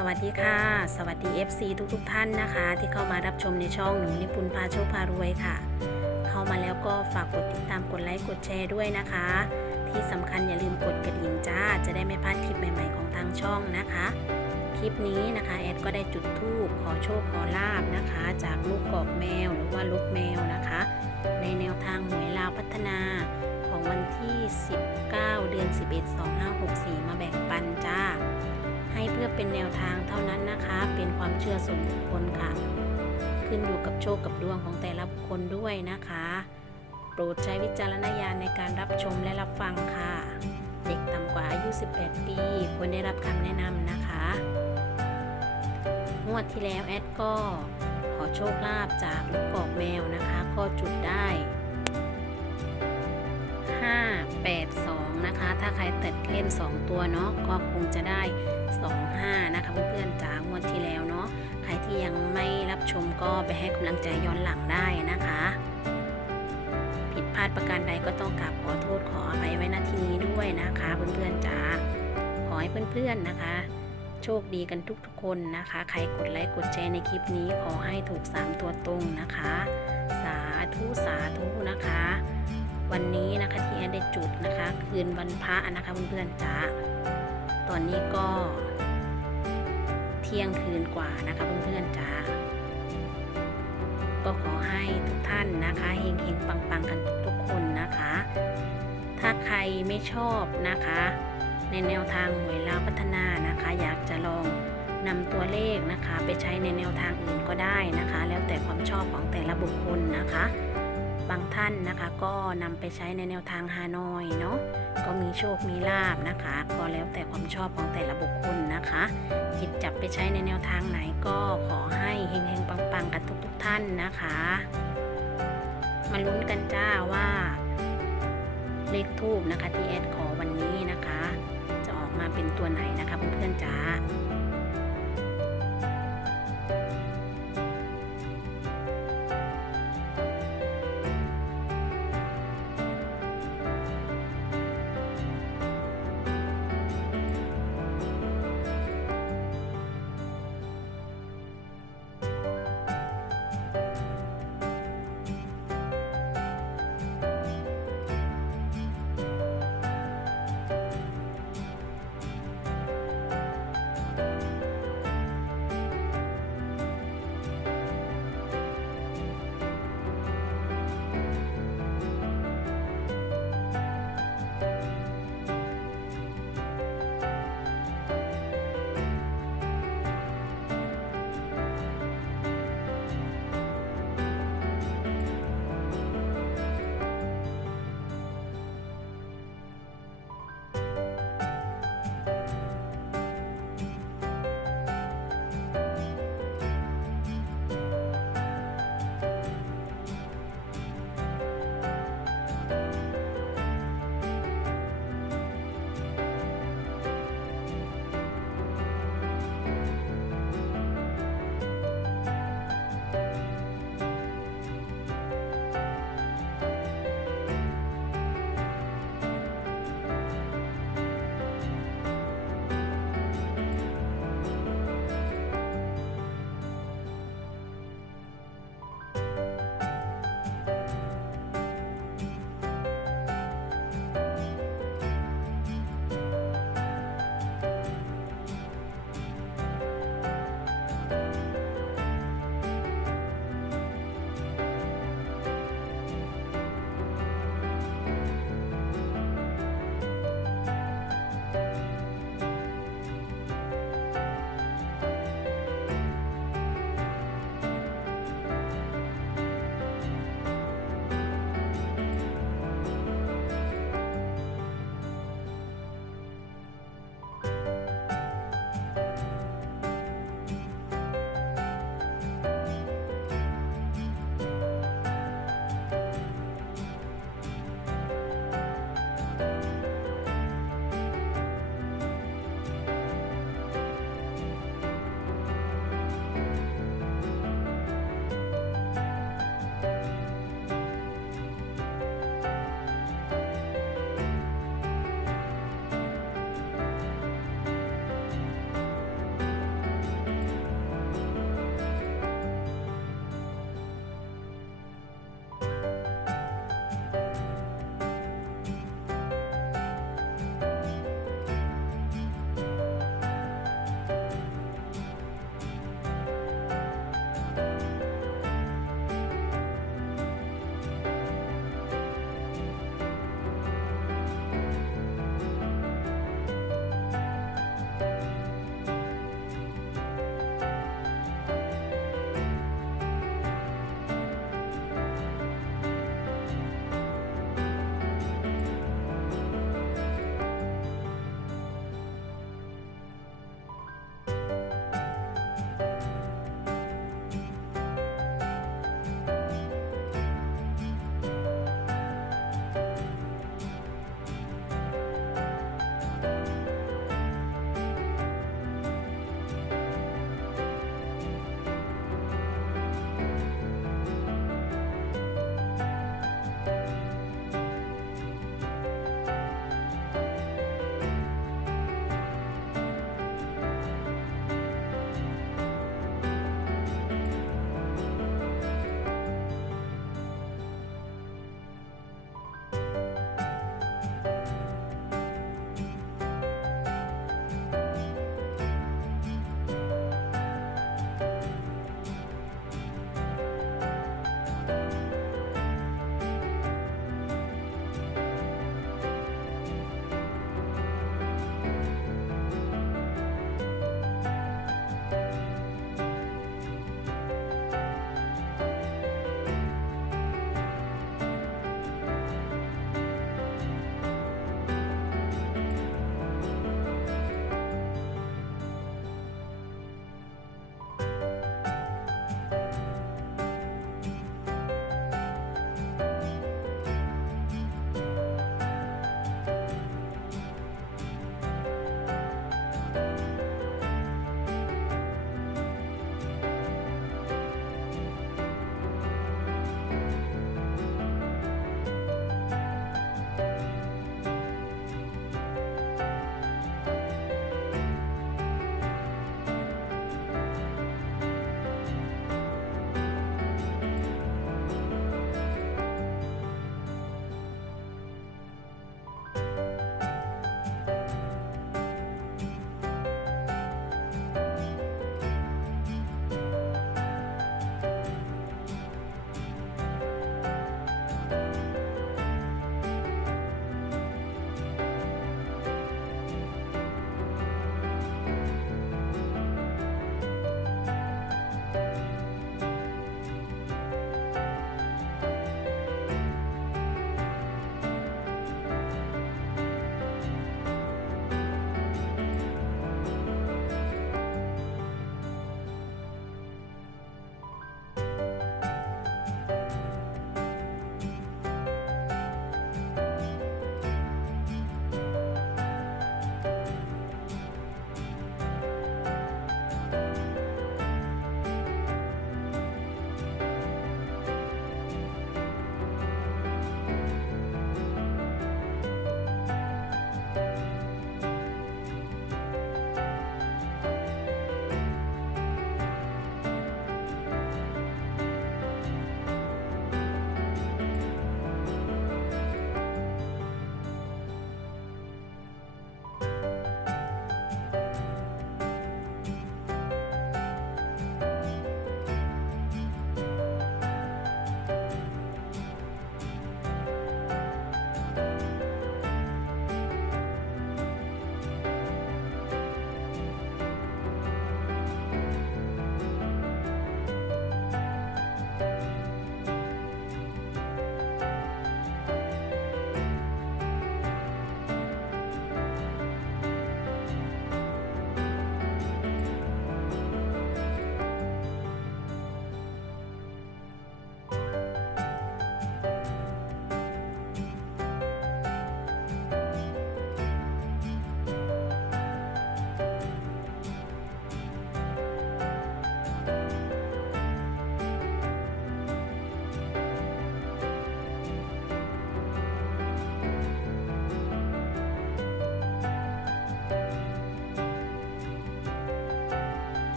สวัสดีค่ะสวัสดี FC ทุกท่านนะคะที่เข้ามารับชมในช่องหนูนิปุนพาโชคพารวยค่ะเข้ามาแล้วก็ฝากกดติดตามกดไลค์กดแชร์ด้วยนะคะที่สำคัญอย่าลืมกดกระดิ่งจ้าจะได้ไม่พลาดคลิปใหม่ๆของทางช่องนะคะคลิปนี้นะคะแอดก็ได้จุดธูปขอโชคขอลาบนะคะจากลูกกอกแมวหรือว่าลูกแมวนะคะในแนวทางหวยลาวพัฒนาของวันที่ 19 เดือน 11 2564 มาแบ่งปันจ้าให้เพื่อเป็นแนวทางเท่านั้นนะคะเป็นความเชื่อส่วนบุคคลค่ะขึ้นอยู่กับโชคกับดวงของแต่ละบุคคลด้วยนะคะโปรดใช้วิจารณญาณในการรับชมและรับฟังค่ะเด็กต่ำกว่าอายุ 18 ปีควรได้รับคำแนะนำนะคะงวดที่แล้วแอดก็ขอโชคลาภจากลูกกอกแมวนะคะก็จุดได้582นะคะถ้าใครตัดเล่น2ตัวเนาะก็คงจะได้25นะคะเพื่อนๆจากงวดที่แล้วเนาะใครที่ยังไม่รับชมก็ไปให้กำลังใจย้อนหลังได้นะคะผิดพลาดประการใดก็ต้องกราบขอโทษขออภัยไว้ณที่นี้ด้วยนะคะเพื่อนๆจ๋าขอให้เพื่อนๆนะคะโชคดีกันทุกๆคนนะคะใครกดไลค์กดแชร์ในคลิปนี้ขอให้ถูก3ตัวตรงนะคะสาธุสาธุนะคะวันนี้นะคะที่แอดได้จุดนะคะคืนวันพระนะคะเพื่อนๆจ๋าตอนนี้ก็เที่ยงคืนกว่านะคะเพื่อนๆจ๋าก็ขอให้ทุกท่านนะคะเฮงๆปังๆกันทุกๆคนนะคะถ้าใครไม่ชอบนะคะในแนวทางหวยลาวพัฒนานะคะอยากจะลองนำตัวเลขนะคะไปใช้ในแนวทางอื่นก็ได้นะคะแล้วแต่ความชอบของแต่ละบุคคลนะคะบางท่านนะคะก็นำไปใช้ในแนวทางฮานอยเนาะก็มีโชคมีลาบนะคะก็แล้วแต่ความชอบของแต่ละบุคคลนะคะหยิบจับไปใช้ในแนวทางไหนก็ขอให้เฮงๆปังๆกันทุกท่านนะคะมาลุ้นกันจ้าว่าเลขทูปนะคะที่แอดขอวันนี้นะคะจะออกมาเป็นตัวไหนนะคะเพื่อนๆจ้า